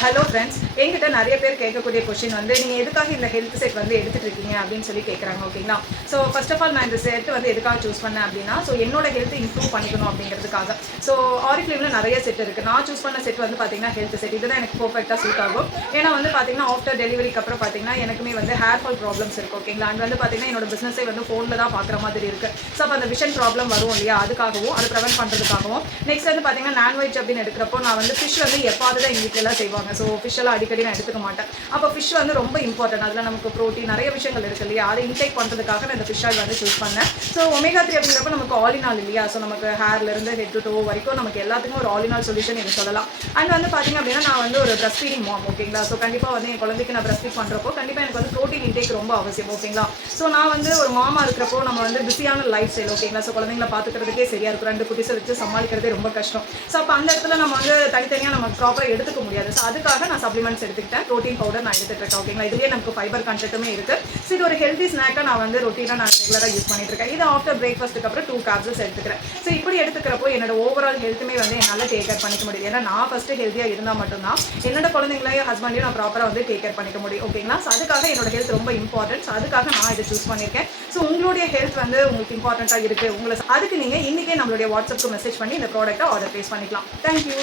Hello friends, என்கிட்ட நிறைய பேர் கேட்கக்கூடிய கொஸ்டின் வந்து நீங்கள் எதுக்காக இந்த ஹெல்த் செட் வந்து எடுத்துகிட்டு இருக்கீங்க அப்படின்னு சொல்லி கேட்குறாங்க. ஓகேங்களா? ஸோ ஃபர்ஸ்ட் ஆஃப் ஆல் நான் இந்த செட் வந்து எதுக்காக சூஸ் பண்ணேன் அப்படின்னா, ஸோ என்னோட ஹெல்த் இம்ப்ரூவ் பண்ணிக்கணும் அப்படிங்கிறதுக்காக. ஸோ ஆரிஃப்ளேமில் நிறைய செட் இருக்குது. நான் சூஸ் பண்ண செட் வந்து பார்த்தீங்கன்னா ஹெல்த் செட். இதுதான் எனக்கு பர்ஃபெக்டாக சூட் ஆகும். ஏன்னா வந்து பார்த்தீங்கன்னா ஆஃப்டர் டெலிவரிக்கு அப்புறம் பார்த்தீங்கன்னா எனக்குமே வந்து ஹேர் ஃபால் ப்ராப்ளம்ஸ் இருக்குது. ஓகேங்களா? அண்ட் வந்து பார்த்தீங்கன்னா என்னோட பிஸ்னஸே வந்து ஃபோனில் தான் பார்க்குற மாதிரி இருக்குது. ஸோ அப்போ அந்த விஷன் ப்ராப்ளம் வரும் இல்லையா, அதுக்காகவும் அதை ப்ரிவென்ட் பண்ணுறதுக்காகவும். நெக்ஸ்ட் வந்து பார்த்தீங்கன்னா நான்வெஜ் அப்படின்னு எடுக்கிறப்போ நான் வந்து ஃபிஷ் வந்து எப்பாவது தான் எங்கள் வீட்டிலலாம் செய்வாங்க. ஸோ ஃபிஷ் எல்லாம் அடிக்கடி நான் எடுத்துக்க மாட்டேன். அப்போ ஃபிஷ் வந்து ரொம்ப இம்பார்ட்டன்ட். அதில் நமக்கு ப்ரோட்டீன் நிறைய விஷயங்கள் இருக்குது இல்லையா, அதை இன்டேக் பண்ணுறதுக்காக நான் இந்த ஃபிஷ் ஆயில் வந்து சூஸ் பண்ணேன். ஸோ ஒமேகா 3 அப்படிங்கிறப்ப நமக்கு ஆல் இன் ஆல் இல்லையா, ஸோ நமக்கு ஹேர்லேருந்து ஹெட் டு டோ வரைக்கும் நமக்கு எல்லாத்துக்கும் ஒரு ஆல் இன் ஆல் சொல்யூஷன் இது சொல்லலாம். அண்ட் வந்து பார்த்தீங்க அப்படின்னா நான் வந்து ஒரு பிரஸ்ட் ஃபீடிங் மாம். ஓகேங்களா? ஸோ கண்டிப்பாக வந்து என் குழந்தைக்கு நான் பிரஸ்ட் ஃபீட் பண்ணுறப்போ கண்டிப்பாக எனக்கு வந்து ப்ரோட்டீன் இன்டேக் ரொம்ப அவசியம். ஓகேங்களா? ஸோ நான் வந்து ஒரு மாமா இருக்கிறப்போ நம்ம வந்து பிஸியான லைஃப் ஸ்டைல். ஓகேங்களா? ஸோ குழந்தைங்களை பார்த்துக்கிறதுக்கே சரியாக இருக்கும். 2 குட்டிஸை வச்சு சமாளிக்கிறதே ரொம்ப கஷ்டம். ஸோ அப்போ அந்த இடத்துல நம்ம வந்து தனித்தனியாக நம்ம ப்ராப்பராக எடுத்துக்க முடியாது. ஸோ அதுக்காக நான் சப்ளிமெண்ட்ஸ் எடுத்துக்கிட்டேன். ப்ரோட்டீன் பவுடர் நான் எடுத்துட்டு இருக்கேன். ஓகேங்களா? இதுலேயே நமக்கு ஃபைபர் கண்டென்ட்டுமே இருக்குது. ஸோ இது ஒரு ஹெல்தி ஸ்நாக்காக நான் வந்து ரொட்டீனாக நான் ரெகுலராக யூஸ் பண்ணிட்டு இருக்கேன். இது ஆஃப்டர் பிரேக்ஃபாஸ்ட்டுக்கு அப்புறம் 2 கேப்சூல்ஸ் எடுத்துக்கிறேன். ஸோ இப்படி எடுத்துக்கிறப்போ என்னோட ஓவரால் ஹெல்த்துமே வந்து என்னால் டேக் கேர் பண்ணிக்க முடியும். ஏன்னா நான் ஃபஸ்ட்டு ஹெல்த்தியாக இருந்தால் மட்டும்தான் என்னோட குழந்தைங்களையும் ஹஸ்பண்டையும் நான் ப்ராப்பராக வந்து டேக் கேர் பண்ணிக்க முடியும். ஓகேங்களா? ஸோ அதுக்காக என்னோட ஹெல்த் ரொம்ப இம்பார்ட்டன்ட். ஸோ அதுக்காக நான் இதை சூஸ் பண்ணியிருக்கேன். ஸோ உங்களுடைய ஹெல்த் வந்து உங்களுக்கு இம்பார்ட்டண்ட்டாக இருக்குது. அதுக்கு நீங்கள் இன்றைக்கே நம்மளுடைய வாட்ஸ்அப்புக்கு மெசேஜ் பண்ணி இந்த ப்ராடக்ட்டை ஆர்டர் ப்ளேஸ் பண்ணிக்கலாம். தேங்க்யூ.